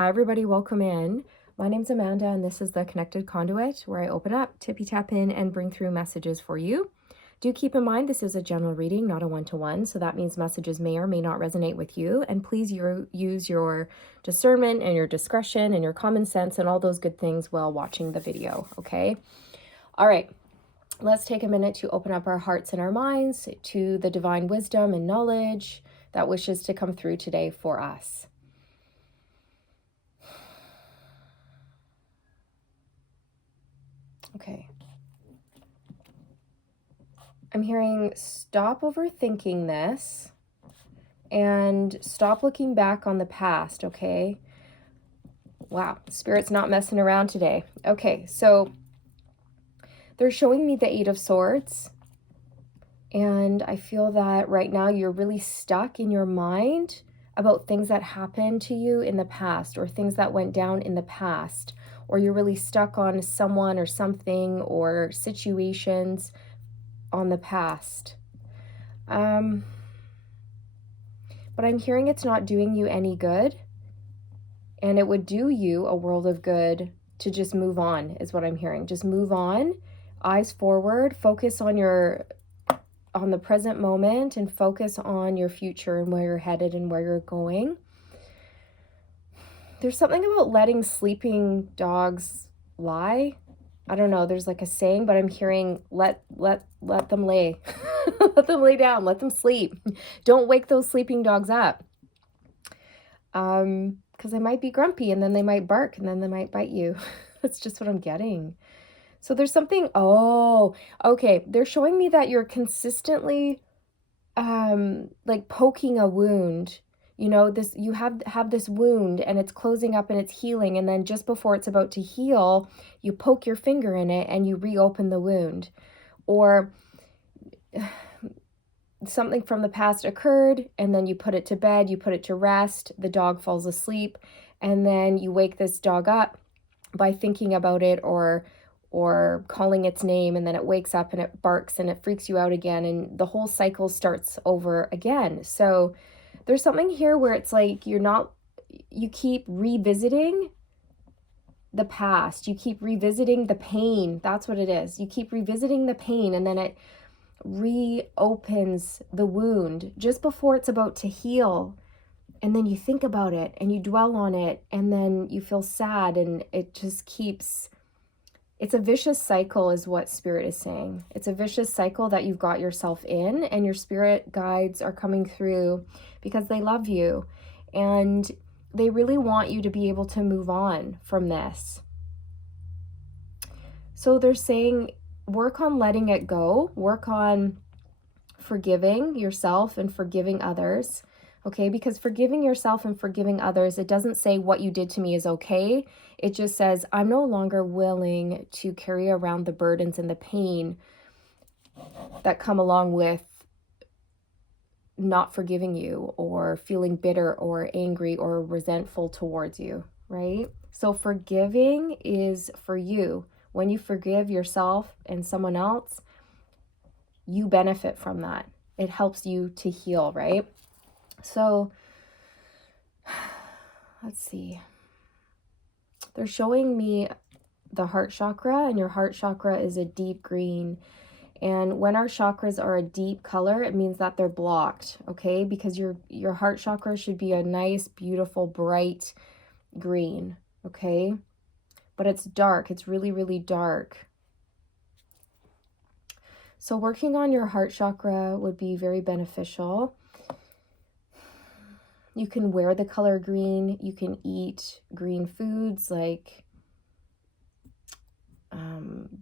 Hi everybody, welcome in. My name's Amanda and this is the Connected Conduit, where I open up, tippy tap in, and bring through messages for you. Do keep in mind this is a general reading, not a one-to-one, so that means messages may or may not resonate with you, and please use your discernment and your discretion and your common sense and all those good things while watching the video, okay? All right, let's take a minute to open up our hearts and our minds to the divine wisdom and knowledge that wishes to come through today for us. Okay. I'm hearing stop overthinking this and stop looking back on the past, okay? Wow, Spirit's not messing around today. Okay, so they're showing me the Eight of Swords, and I feel that right now you're really stuck in your mind about things that happened to you in the past or things that went down in the past, or you're really stuck on someone or something or situations on the past. But I'm hearing it's not doing you any good, and it would do you a world of good to just move on, is what I'm hearing. Just move on, eyes forward, focus on the present moment, and focus on your future and where you're headed and where you're going. There's something about letting sleeping dogs lie. I don't know, there's like a saying, but I'm hearing let them lay. Let them lay down, let them sleep. Don't wake those sleeping dogs up. Because they might be grumpy and then they might bark and then they might bite you. That's just what I'm getting. So there's something, okay. They're showing me that you're consistently like poking a wound. You know, you have this wound and it's closing up and it's healing, and then just before it's about to heal, you poke your finger in it and you reopen the wound. Or something from the past occurred, and then you put it to bed, you put it to rest, the dog falls asleep, and then you wake this dog up by thinking about it or calling its name, and then it wakes up and it barks and it freaks you out again, and the whole cycle starts over again. So there's something here where it's like you keep revisiting the past, you keep revisiting the pain. That's what it is. You keep revisiting the pain, and then it reopens the wound just before it's about to heal, and then you think about it and you dwell on it, and then you feel sad, and it just keeps, it's a vicious cycle is what Spirit is saying. It's a vicious cycle that you've got yourself in, and your spirit guides are coming through because they love you and they really want you to be able to move on from this. So they're saying work on letting it go, work on forgiving yourself and forgiving others, okay? Because forgiving yourself and forgiving others, it doesn't say what you did to me is okay. It just says, I'm no longer willing to carry around the burdens and the pain that come along with not forgiving you or feeling bitter or angry or resentful towards you, right? So forgiving is for you. When you forgive yourself and someone else, you benefit from that. It helps you to heal, right? So let's see. They're showing me the heart chakra, and your heart chakra is a deep green. And when our chakras are a deep color, it means that they're blocked, okay? Because your heart chakra should be a nice, beautiful, bright green, okay? But it's dark. It's really, really dark. So working on your heart chakra would be very beneficial. You can wear the color green. You can eat green foods like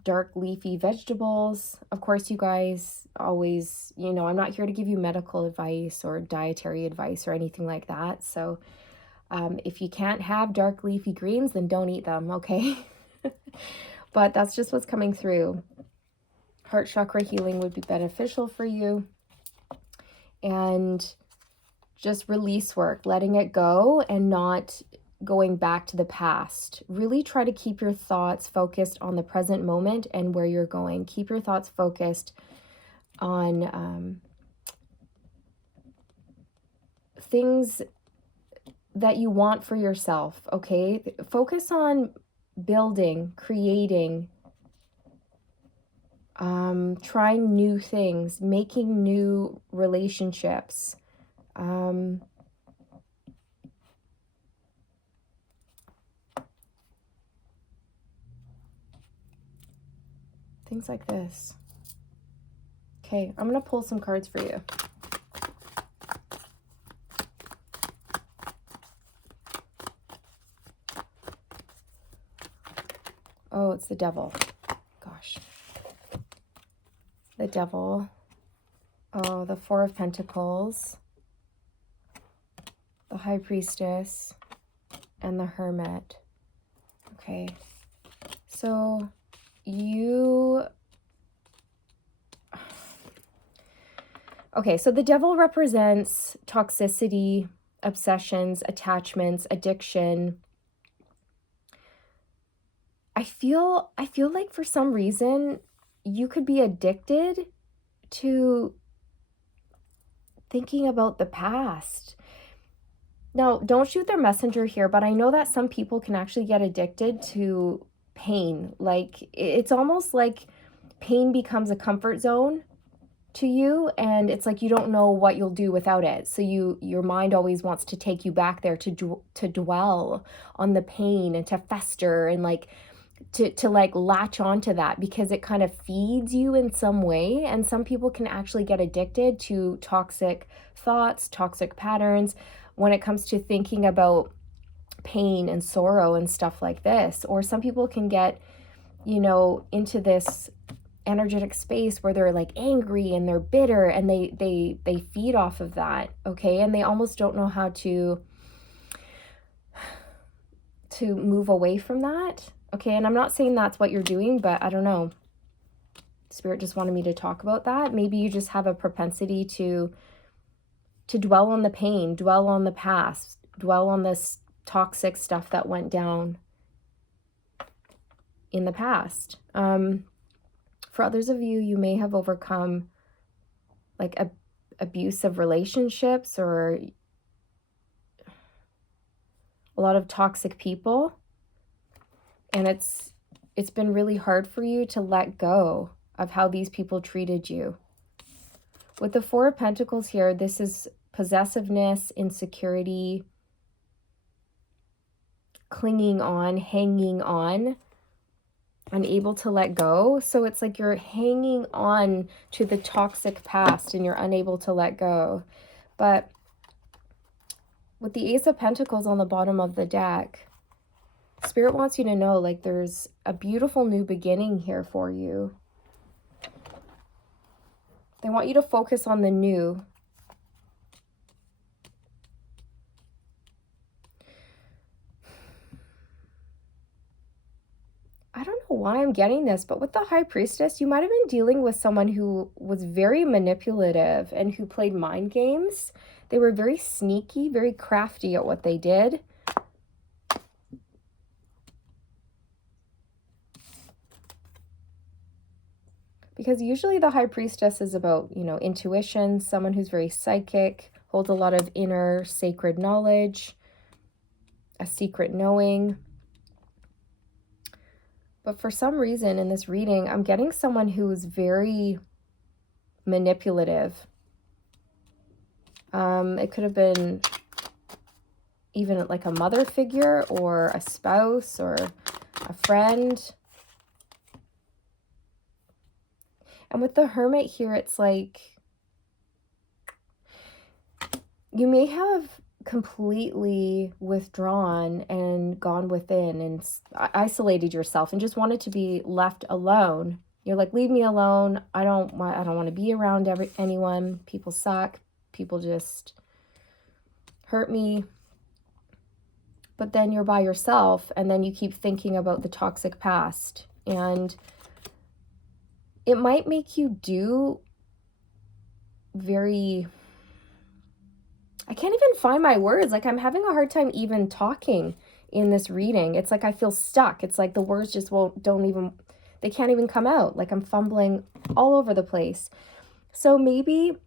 dark leafy vegetables. Of course, you guys always, I'm not here to give you medical advice or dietary advice or anything like that. So if you can't have dark leafy greens, then don't eat them, okay? But that's just what's coming through. Heart chakra healing would be beneficial for you. And just release work, letting it go and not going back to the past. Really try to keep your thoughts focused on the present moment and where you're going. Keep your thoughts focused on things that you want for yourself, okay? Focus on building, creating, trying new things, making new relationships. Things like this. Okay, I'm going to pull some cards for you. Oh, it's the devil. Gosh. The devil. Oh, the Four of Pentacles. The High Priestess. And the Hermit. Okay. So you... Okay, so the devil represents toxicity, obsessions, attachments, addiction. I feel like for some reason you could be addicted to thinking about the past. Now, don't shoot their messenger here, but I know that some people can actually get addicted to pain. Like, it's almost like pain becomes a comfort zone to you, and it's like you don't know what you'll do without it. So your mind always wants to take you back there to dwell on the pain and to fester and like to like latch onto that because it kind of feeds you in some way. And some people can actually get addicted to toxic thoughts, toxic patterns when it comes to thinking about pain and sorrow and stuff like this. Or some people can get, into this energetic space where they're like angry and they're bitter and they feed off of that, okay? And they almost don't know how to move away from that, okay? And I'm not saying that's what you're doing, but I don't know. Spirit just wanted me to talk about that. Maybe you just have a propensity to dwell on the pain, dwell on the past, dwell on this toxic stuff that went down in the past. For others of you, you may have overcome like abusive relationships or a lot of toxic people. And it's been really hard for you to let go of how these people treated you. With the Four of Pentacles here, this is possessiveness, insecurity, clinging on, hanging on, unable to let go. So it's like you're hanging on to the toxic past and you're unable to let go. But with the Ace of Pentacles on the bottom of the deck, Spirit wants you to know like there's a beautiful new beginning here for you. They want you to focus on the new. I don't know why I'm getting this, but with the High Priestess, you might have been dealing with someone who was very manipulative and who played mind games. They were very sneaky, very crafty at what they did. Because usually the High Priestess is about, intuition, someone who's very psychic, holds a lot of inner sacred knowledge, a secret knowing. But for some reason in this reading, I'm getting someone who's very manipulative. It could have been even like a mother figure or a spouse or a friend. And with the Hermit here, it's like you may have completely withdrawn and gone within and isolated yourself and just wanted to be left alone. You're like, leave me alone. I don't want to be around anyone. People suck. People just hurt me. But then you're by yourself and then you keep thinking about the toxic past, and it might make you do very... I can't even find my words. Like, I'm having a hard time even talking in this reading. It's like I feel stuck. It's like the words just they can't even come out. Like I'm fumbling all over the place. So maybe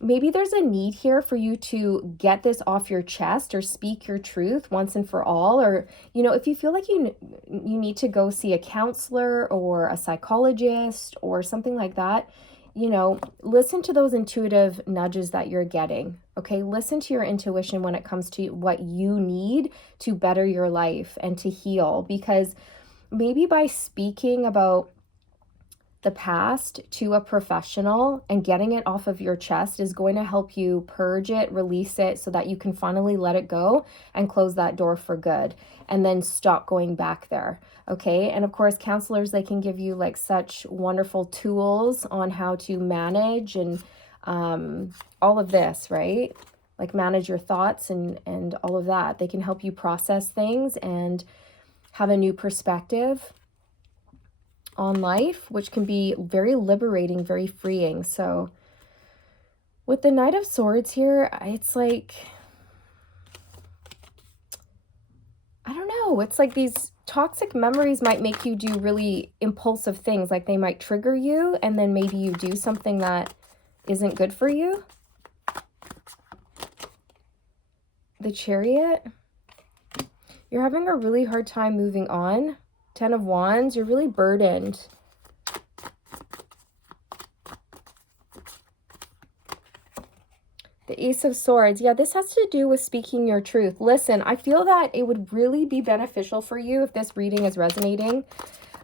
maybe there's a need here for you to get this off your chest or speak your truth once and for all. Or, if you feel like you need to go see a counselor or a psychologist or something like that, listen to those intuitive nudges that you're getting. Okay, listen to your intuition when it comes to what you need to better your life and to heal, because maybe by speaking about the past to a professional and getting it off of your chest is going to help you purge it, release it, so that you can finally let it go and close that door for good, and then stop going back there. Okay. And of course, counselors, they can give you like such wonderful tools on how to manage and all of this, right? Like manage your thoughts and all of that. They can help you process things and have a new perspective on life, which can be very liberating, very freeing. So with the Knight of Swords here, it's like, I don't know, it's like these toxic memories might make you do really impulsive things. Like they might trigger you and then maybe you do something that isn't good for you. The Chariot, you're having a really hard time moving on. 10 of Wands, you're really burdened. The Ace of Swords, yeah, this has to do with speaking your truth. Listen, I feel that it would really be beneficial for you, if this reading is resonating,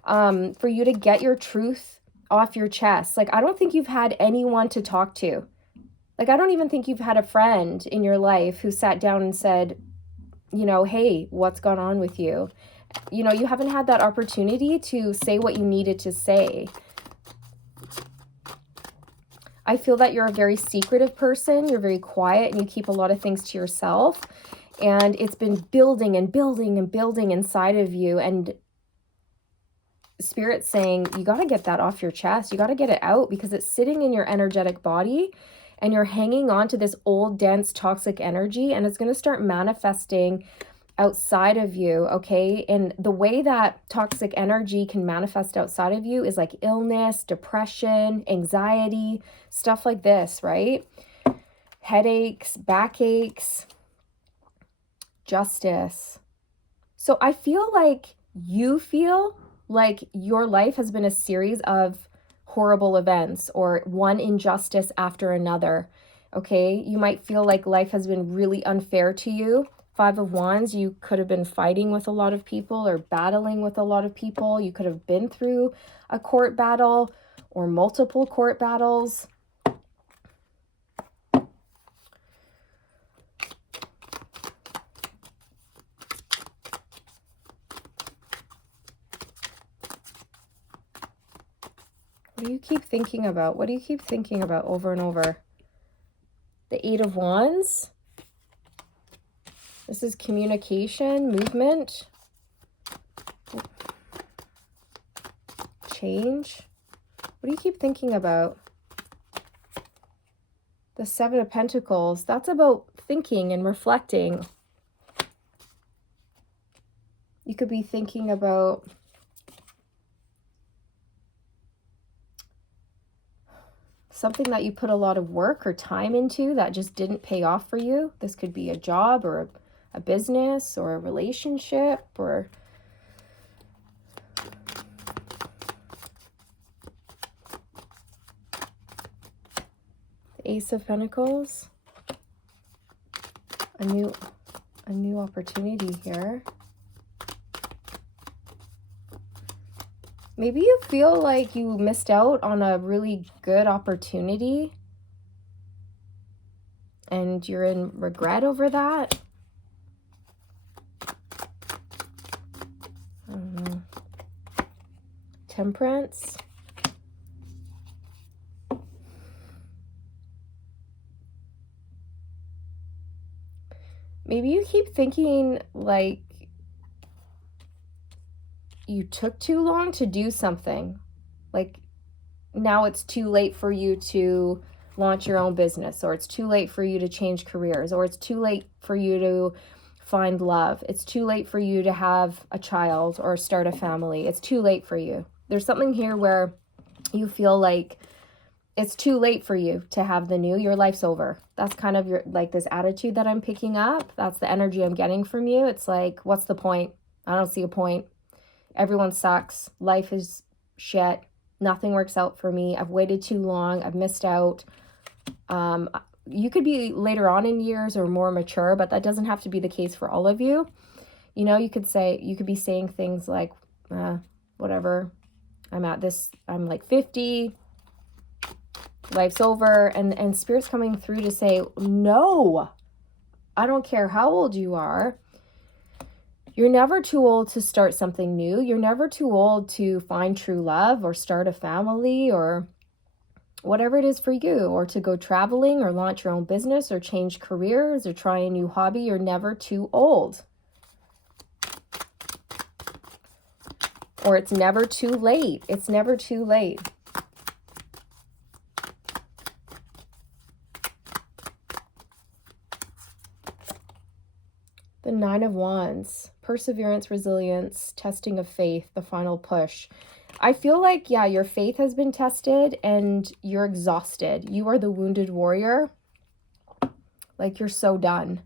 for you to get your truth off your chest. Like, I don't think you've had anyone to talk to. Like, I don't even think you've had a friend in your life who sat down and said, hey, what's gone on with you? You haven't had that opportunity to say what you needed to say. I feel that you're a very secretive person. You're very quiet and you keep a lot of things to yourself. And it's been building and building and building inside of you. And Spirit's saying, you got to get that off your chest. You got to get it out, because it's sitting in your energetic body and you're hanging on to this old, dense, toxic energy, and it's going to start manifesting outside of you, okay? And the way that toxic energy can manifest outside of you is like illness, depression, anxiety, stuff like this, right? Headaches, backaches, justice. So I feel like you feel like your life has been a series of horrible events or one injustice after another, okay? You might feel like life has been really unfair to you. 5 of Wands, you could have been fighting with a lot of people or battling with a lot of people. You could have been through a court battle or multiple court battles. What do you keep thinking about? What do you keep thinking about over and over? The 8 of Wands. This is communication, movement, change. What do you keep thinking about? The 7 of Pentacles, that's about thinking and reflecting. You could be thinking about something that you put a lot of work or time into that just didn't pay off for you. This could be a job or a business or a relationship or the Ace of Pentacles. A new opportunity here. Maybe you feel like you missed out on a really good opportunity and you're in regret over that. I don't know. Temperance. Maybe you keep thinking like you took too long to do something. Like now it's too late for you to launch your own business, or it's too late for you to change careers, or it's too late for you to find love. It's too late for you to have a child or start a family. It's too late for you. There's something here where you feel like it's too late for you to have the new. Your life's over. That's kind of your, like, this attitude that I'm picking up. That's the energy I'm getting from you. It's like, what's the point? I don't see a point. Everyone sucks. Life is shit. Nothing works out for me. I've waited too long. I've missed out. You could be later on in years or more mature, but that doesn't have to be the case for all of you. You know, you could be saying things like, whatever, I'm like 50, life's over, and Spirit's coming through to say, no, I don't care how old you are. You're never too old to start something new. You're never too old to find true love or start a family or whatever it is for you, or to go traveling or launch your own business or change careers or try a new hobby. You're never too old. Or it's never too late. It's never too late. The Nine of Wands, perseverance, resilience, testing of faith, the final push. I feel like, yeah, your faith has been tested and you're exhausted. You are the wounded warrior. Like, you're so done.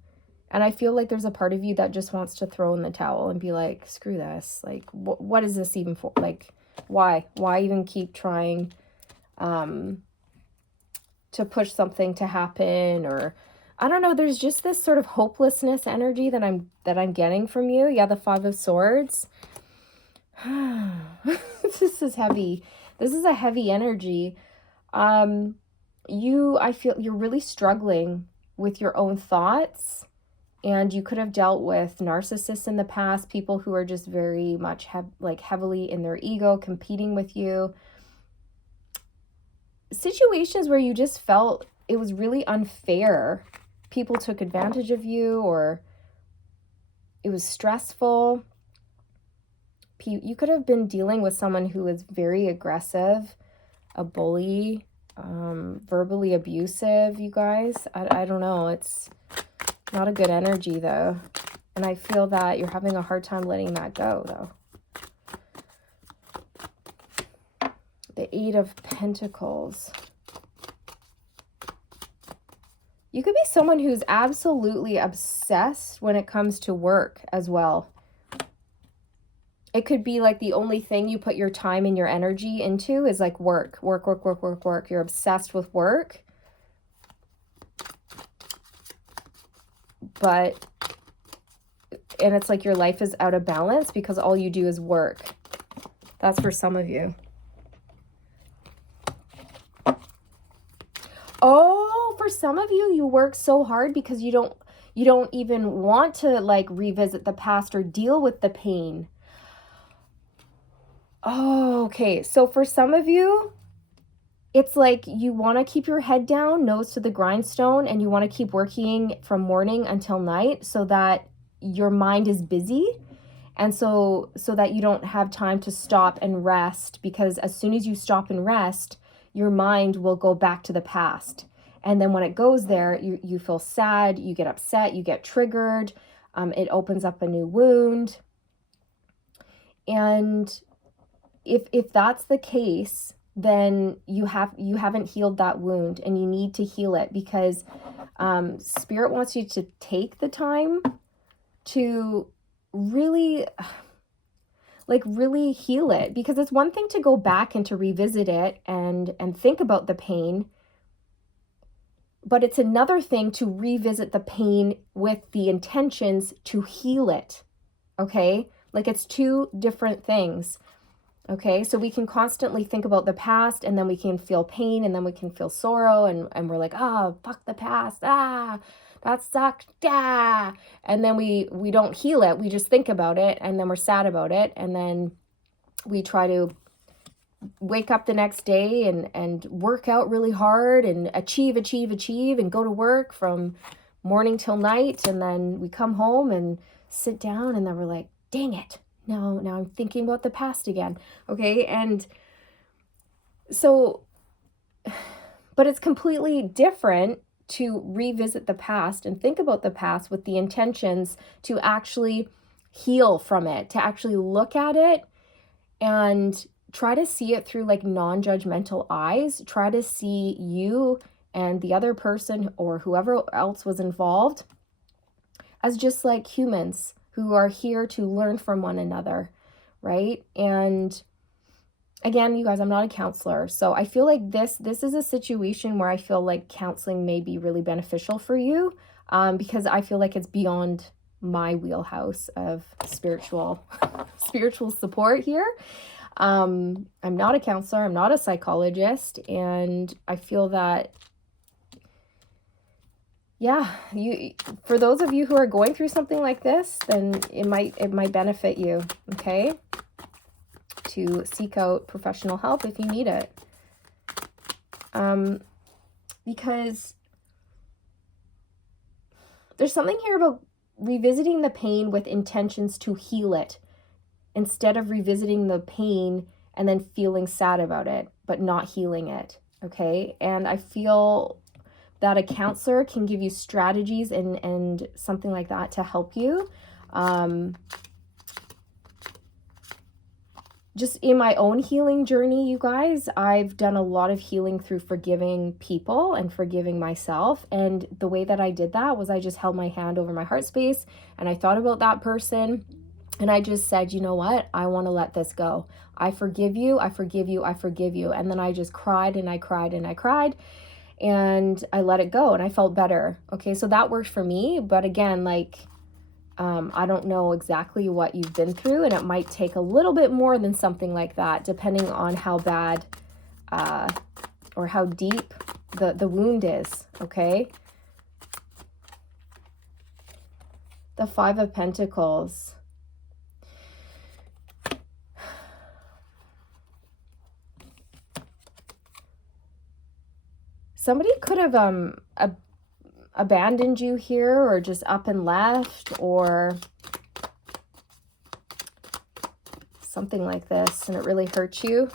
And I feel like there's a part of you that just wants to throw in the towel and be like, screw this. Like, what is this even for? Like, why? Why even keep trying to push something to happen? Or, I don't know, there's just this sort of hopelessness energy that I'm getting from you. Yeah, the Five of Swords. This is heavy. This is a heavy energy. I feel you're really struggling with your own thoughts, and you could have dealt with narcissists in the past, people who are just very much heavily in their ego, competing with you. Situations where you just felt it was really unfair. People took advantage of you, or it was stressful. You could have been dealing with someone who was very aggressive, a bully, verbally abusive, you guys. I don't know. It's not a good energy, though. And I feel that you're having a hard time letting that go, though. The Eight of Pentacles. You could be someone who's absolutely obsessed when it comes to work as well. It could be like the only thing you put your time and your energy into is like work. You're obsessed with work. And it's like your life is out of balance because all you do is work. That's for some of you. Oh, for some of you, you work so hard because you don't even want to like revisit the past or deal with the pain. Oh, okay. So for some of you, it's like you want to keep your head down, nose to the grindstone, and you want to keep working from morning until night so that your mind is busy, and so that you don't have time to stop and rest, because as soon as you stop and rest, your mind will go back to the past. And then when it goes there, you feel sad, you get upset, you get triggered, it opens up a new wound. And if that's the case, then you haven't healed that wound, and you need to heal it, because Spirit wants you to take the time to really heal it, because it's one thing to go back and to revisit it and think about the pain, but it's another thing to revisit the pain with the intentions to heal it. Okay? Like, it's two different things. Okay, so we can constantly think about the past, and then we can feel pain, and then we can feel sorrow, and we're like, fuck the past, that sucked, and then we don't heal it. We just think about it, and then we're sad about it, and then we try to wake up the next day and work out really hard and achieve, and go to work from morning till night, and then we come home and sit down, and then we're like, dang it. Now I'm thinking about the past again. Okay. And so, but it's completely different to revisit the past and think about the past with the intentions to actually heal from it, to actually look at it and try to see it through like non-judgmental eyes. Try to see you and the other person or whoever else was involved as just like humans who are here to learn from one another, right? And again, you guys, I'm not a counselor, so I feel like this is a situation where I feel like counseling may be really beneficial for you, because I feel like it's beyond my wheelhouse of spiritual support here. I'm not a counselor, I'm not a psychologist, and I feel that, yeah, for those of you who are going through something like this, then it might benefit you, okay? To seek out professional help if you need it. Because there's something here about revisiting the pain with intentions to heal it, instead of revisiting the pain and then feeling sad about it, but not healing it, okay? And I feel that a counselor can give you strategies and something like that to help you. Just in my own healing journey, you guys, I've done a lot of healing through forgiving people and forgiving myself. And the way that I did that was I just held my hand over my heart space and I thought about that person. And I just said, you know what? I want to let this go. I forgive you. I forgive you. I forgive you. And then I just cried and I cried and I cried and I let it go and I felt better. Okay. So that worked for me. But again, like, I don't know exactly what you've been through, and it might take a little bit more than something like that, depending on how bad, or how deep the wound is. Okay. The Five of Pentacles. Somebody could have abandoned you here, or just up and left, or something like this, and it really hurt you.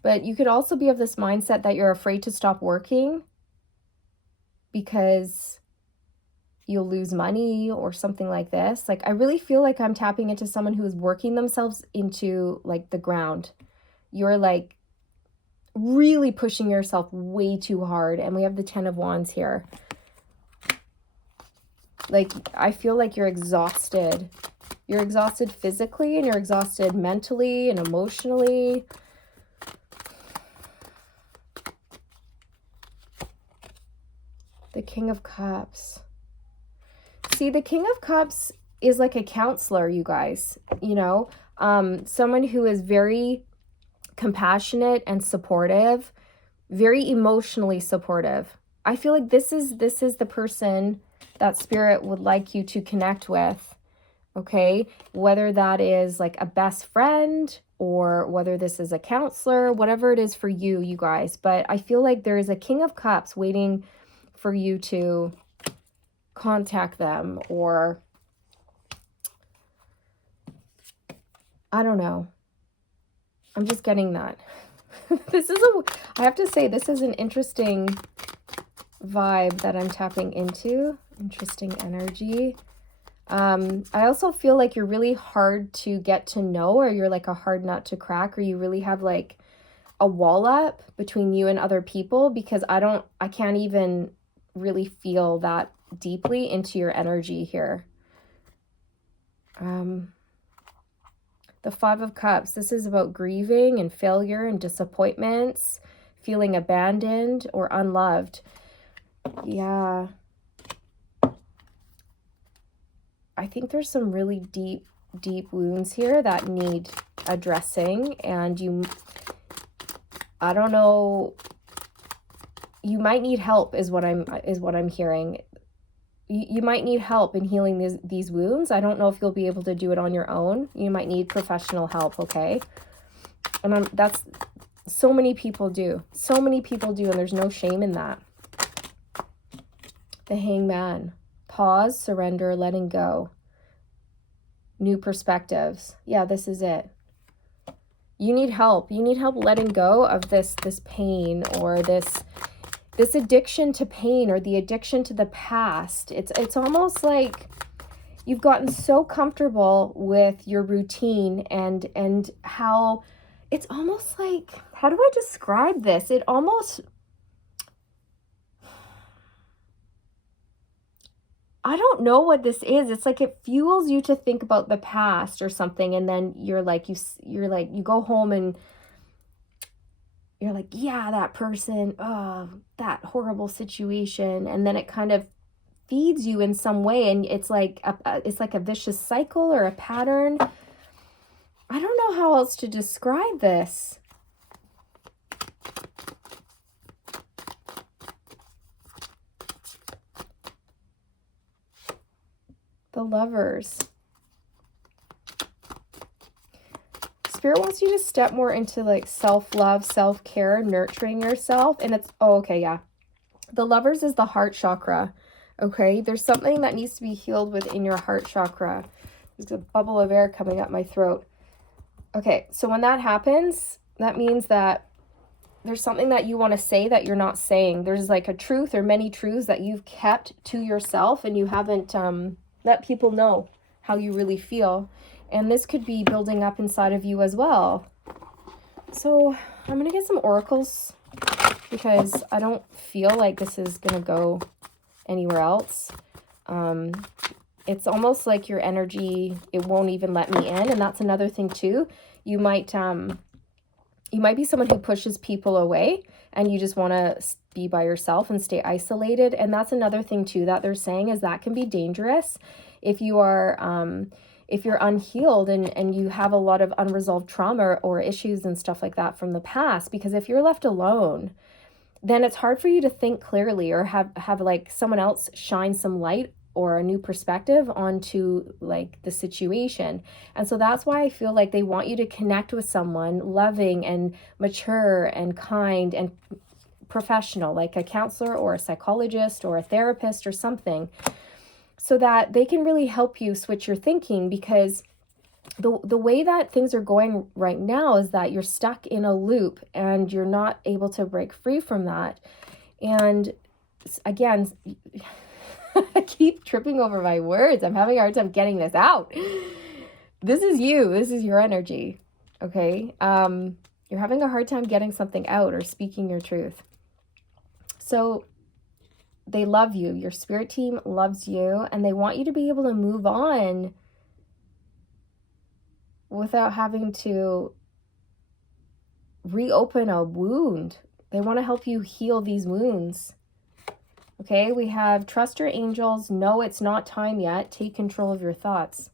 But you could also be of this mindset that you're afraid to stop working because you'll lose money or something like this. Like, I really feel like I'm tapping into someone who is working themselves into like the ground. You're like really pushing yourself way too hard. And we have the 10 of Wands here. Like, I feel like you're exhausted. You're exhausted physically and you're exhausted mentally and emotionally. The King of Cups. See, the King of Cups is like a counselor, you guys, you know, someone who is very compassionate and supportive, very emotionally supportive. I feel like this is the person that Spirit would like you to connect with, okay? Whether that is like a best friend or whether this is a counselor, whatever it is for you, you guys. But I feel like there is a King of Cups waiting for you to contact them, or I don't know. I'm just getting that. I have to say, this is an interesting vibe that I'm tapping into. Interesting energy. I also feel like you're really hard to get to know, or you're like a hard nut to crack, or you really have like a wall up between you and other people, because I can't even really feel that deeply into your energy here. The Five of Cups, this is about grieving and failure and disappointments, feeling abandoned or unloved. Yeah. I think there's some really deep, deep wounds here that need addressing, and I don't know, you might need help is what I'm hearing. You might need help in healing these wounds. I don't know if you'll be able to do it on your own. You might need professional help, okay? And that's so many people do. So many people do, and there's no shame in that. The Hangman. Pause, surrender, letting go. New perspectives. Yeah, this is it. You need help. You need help letting go of this pain, or this addiction to pain, or the addiction to the past. It's almost like You've gotten so comfortable with your routine and how it's almost like, how do I describe this? It almost, I don't know what this is. It's like it fuels you to think about the past or something, and then you're like you go home and you're like, yeah, that person, oh, that horrible situation, and then it kind of feeds you in some way, and it's like a vicious cycle or a pattern. I don't know how else to describe this. The Lovers. Spirit wants you to step more into like self-love, self-care, nurturing yourself. And it's, oh, okay, yeah. The Lovers is the heart chakra. Okay, there's something that needs to be healed within your heart chakra. There's a bubble of air coming up my throat. Okay, so when that happens, that means that there's something that you want to say that you're not saying. There's like a truth or many truths that you've kept to yourself and you haven't let people know how you really feel. And this could be building up inside of you as well. So I'm going to get some oracles because I don't feel like this is going to go anywhere else. It's almost like your energy, it won't even let me in. And that's another thing too. You might be someone who pushes people away and you just want to be by yourself and stay isolated. And that's another thing too that they're saying is that can be dangerous if you are, if you're unhealed and you have a lot of unresolved trauma or issues and stuff like that from the past. Because if you're left alone, then it's hard for you to think clearly or have like someone else shine some light or a new perspective onto like the situation. And so that's why I feel like they want you to connect with someone loving and mature and kind and professional, like a counselor or a psychologist or a therapist or something, so that they can really help you switch your thinking. Because the way that things are going right now is that you're stuck in a loop and you're not able to break free from that. And again, I keep tripping over my words. I'm having a hard time getting this out. This is you. This is your energy. Okay? You're having a hard time getting something out or speaking your truth. So they love you. Your spirit team loves you, and they want you to be able to move on without having to reopen a wound. They want to help you heal these wounds. Okay, we have trust your angels. No, it's not time yet. Take control of your thoughts.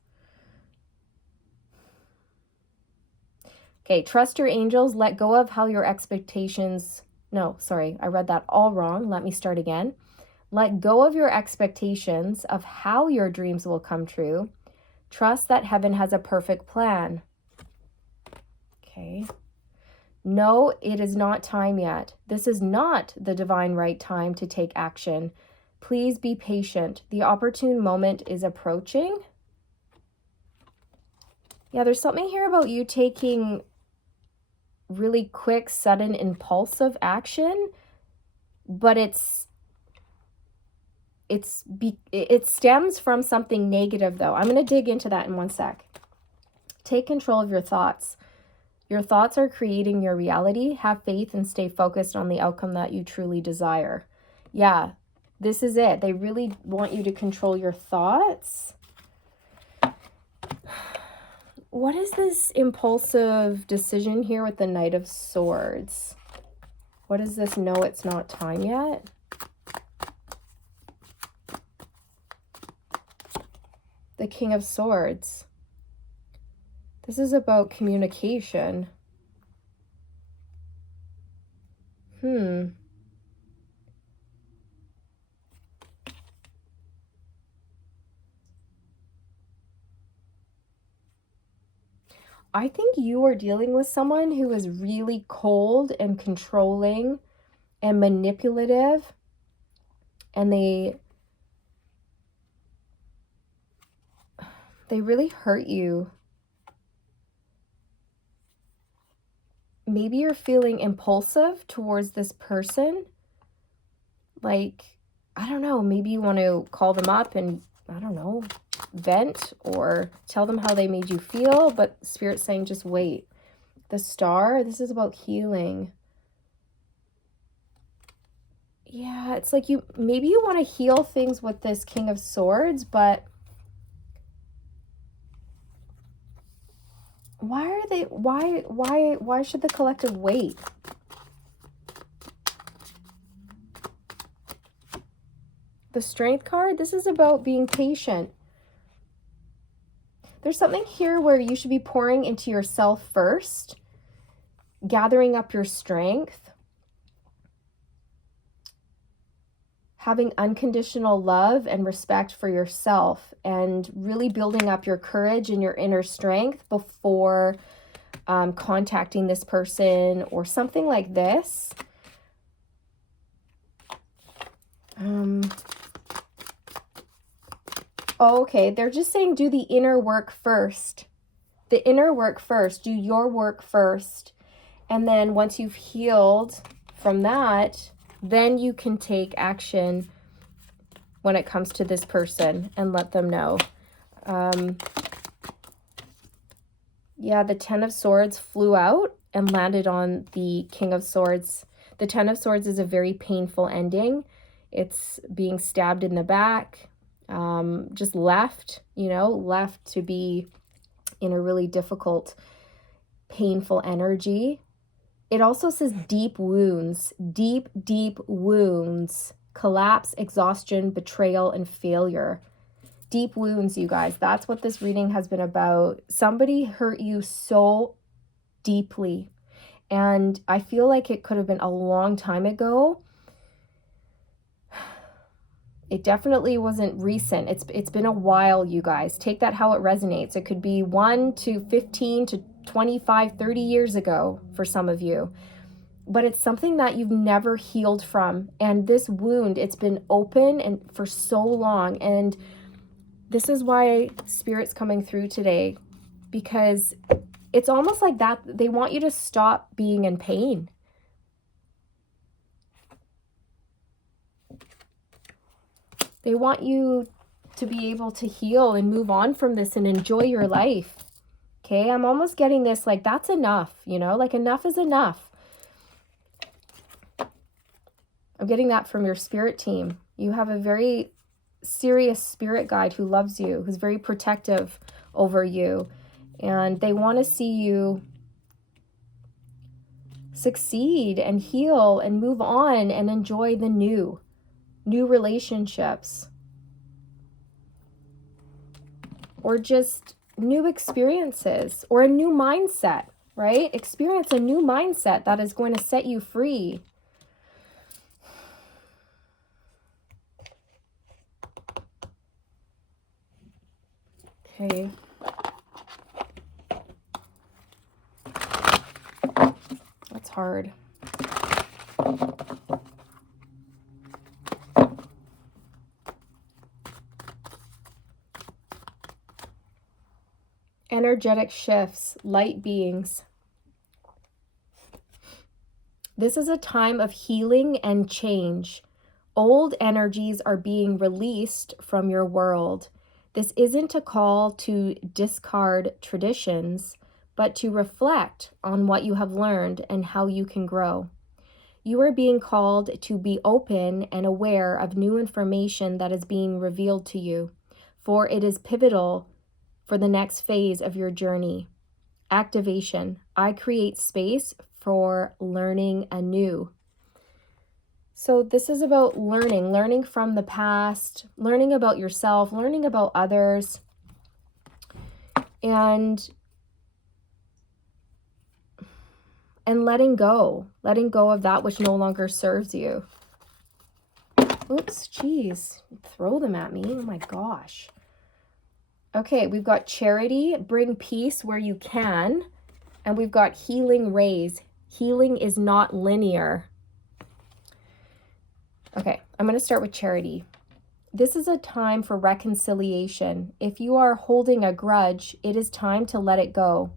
Okay, trust your angels. Let go of how your expectations... No, sorry, I read that all wrong. Let me start again. Let go of your expectations of how your dreams will come true. Trust that heaven has a perfect plan. Okay. No, it is not time yet. This is not the divine right time to take action. Please be patient. The opportune moment is approaching. Yeah, there's something here about you taking really quick, sudden, impulsive action, but it stems from something negative though. I'm going to dig into that in one sec. Take control of your thoughts. Your thoughts are creating your reality. Have faith and stay focused on the outcome that you truly desire. Yeah, this is it. They really want you to control your thoughts. What is this impulsive decision here with the Knight of Swords? What is this? No, it's not time yet. The King of Swords. This is about communication. I think you are dealing with someone who is really cold and controlling and manipulative, and they really hurt you. Maybe you're feeling impulsive towards this person. Like, I don't know, maybe you want to call them up and, I don't know, vent or tell them how they made you feel, but Spirit's saying just wait. The Star, this is about healing. Yeah, it's like maybe you want to heal things with this King of Swords, but why should the collective wait? The Strength card, this is about being patient. There's something here where you should be pouring into yourself first, gathering up your strength, having unconditional love and respect for yourself, and really building up your courage and your inner strength before contacting this person or something like this. Oh, okay, they're just saying do the inner work first. The inner work first. Do your work first. And then once you've healed from that, then you can take action when it comes to this person and let them know. Yeah, the Ten of Swords flew out and landed on the King of Swords. The Ten of Swords is a very painful ending. It's being stabbed in the back, just left to be in a really difficult, painful energy. It also says deep wounds, deep wounds, collapse, exhaustion, betrayal, and failure. Deep wounds, you guys. That's what this reading has been about. Somebody hurt you so deeply. And I feel like it could have been a long time ago. It definitely wasn't recent. It's been a while, you guys. Take that how it resonates. It could be 1 to 15 to 25, 30 years ago for some of you. But it's something that you've never healed from. And this wound, it's been open and for so long. And this is why Spirit's coming through today. Because it's almost like that. They want you to stop being in pain. They want you to be able to heal and move on from this and enjoy your life. Okay, I'm almost getting this, like, that's enough, like enough is enough. I'm getting that from your spirit team. You have a very serious spirit guide who loves you, who's very protective over you. And they want to see you succeed and heal and move on and enjoy the new relationships. Or just new experiences or a new mindset, right? Experience a new mindset that is going to set you free. Okay. That's hard. Energetic shifts, light beings. This is a time of healing and change. Old energies are being released from your world. This isn't a call to discard traditions, but to reflect on what you have learned and how you can grow. You are being called to be open and aware of new information that is being revealed to you, for it is pivotal for the next phase of your journey. Activation. I create space for learning anew. So this is about learning from the past, learning about yourself, learning about others, and letting go of that which no longer serves you. Oops, geez, throw them at me. Oh my gosh. Okay, we've got charity, bring peace where you can, and we've got healing rays. Healing is not linear. Okay, I'm going to start with charity. This is a time for reconciliation. If you are holding a grudge, it is time to let it go.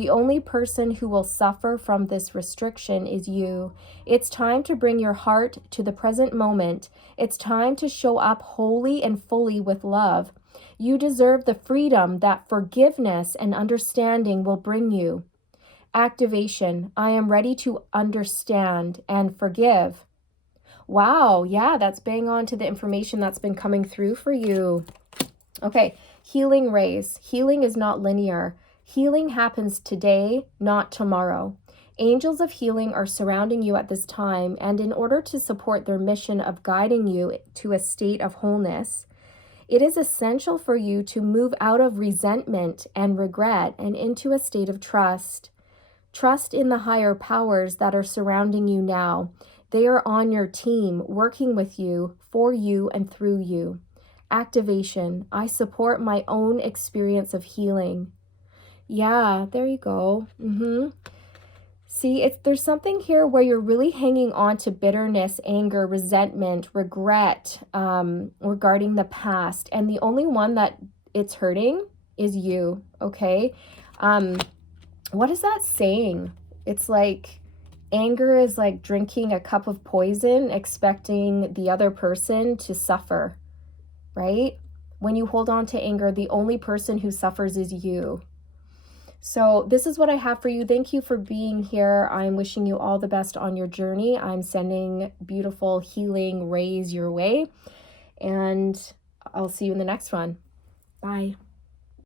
The only person who will suffer from this restriction is you. It's time to bring your heart to the present moment. It's time to show up wholly and fully with love. You deserve the freedom that forgiveness and understanding will bring you. Activation. I am ready to understand and forgive. Wow, yeah, that's bang on to the information that's been coming through for you. Okay, healing rays. Healing is not linear. Healing happens today, not tomorrow. Angels of healing are surrounding you at this time, and in order to support their mission of guiding you to a state of wholeness, it is essential for you to move out of resentment and regret and into a state of trust. Trust in the higher powers that are surrounding you now. They are on your team, working with you, for you, and through you. Activation. I support my own experience of healing. Yeah, there you go. See, there's something here where you're really hanging on to bitterness, anger, resentment, regret regarding the past. And the only one that it's hurting is you, okay? What is that saying? It's like anger is like drinking a cup of poison, expecting the other person to suffer, right? When you hold on to anger, the only person who suffers is you. So this is what I have for you. Thank you for being here. I'm wishing you all the best on your journey. I'm sending beautiful healing rays your way, and I'll see you in the next one. Bye.